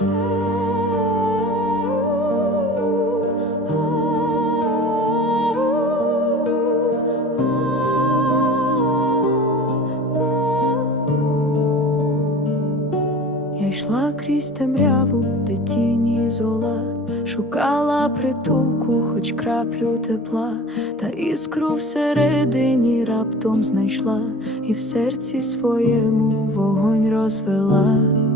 Я йшла крізь темряву, де тіні зола, шукала притулку, хоч краплю тепла, та іскру всередині раптом знайшла, і в серці своєму вогонь розвела.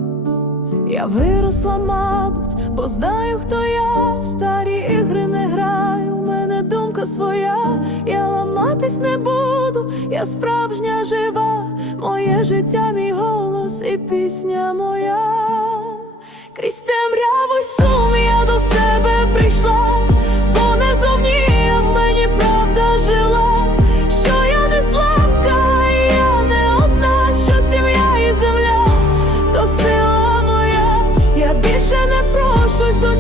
Я виросла, мабуть, бо знаю, хто я в старі ігри не граю. У мене думка своя, я ламатись не буду, я справжня жива, моє життя, мій голос і пісня моя. Крізь темряву сум я до себе прийшла,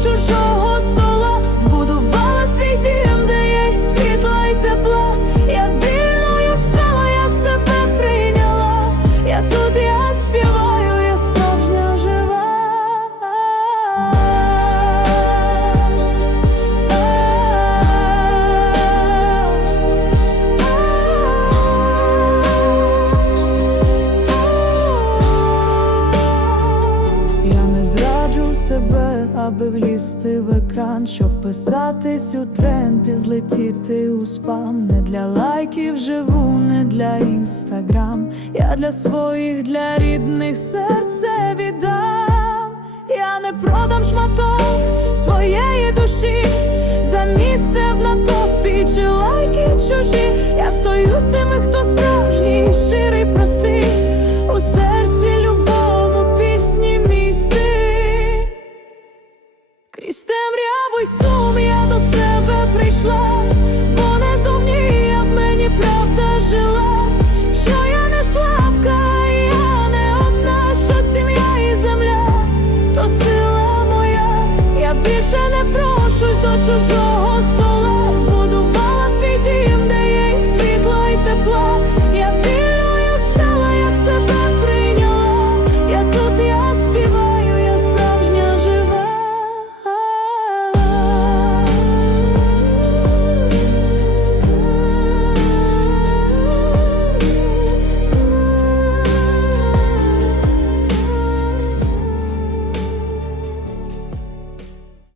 прошусь до чужого себе, аби влізти в екран, щоб вписатись у тренд і злетіти у спам. Не для лайків живу, не для інстаграм. Я для своїх, для рідних серце віддам. Я не продам шматок своєї душі за місце в натовпі чи лайки чужі. Я стою з тими, хто справжній, темряву й сум я до себе прийшла, бо не зовні я в мені правда жила, що я не слабка, я не одна, що сім'я і земля, то сила моя, я більше не прошусь до чужого.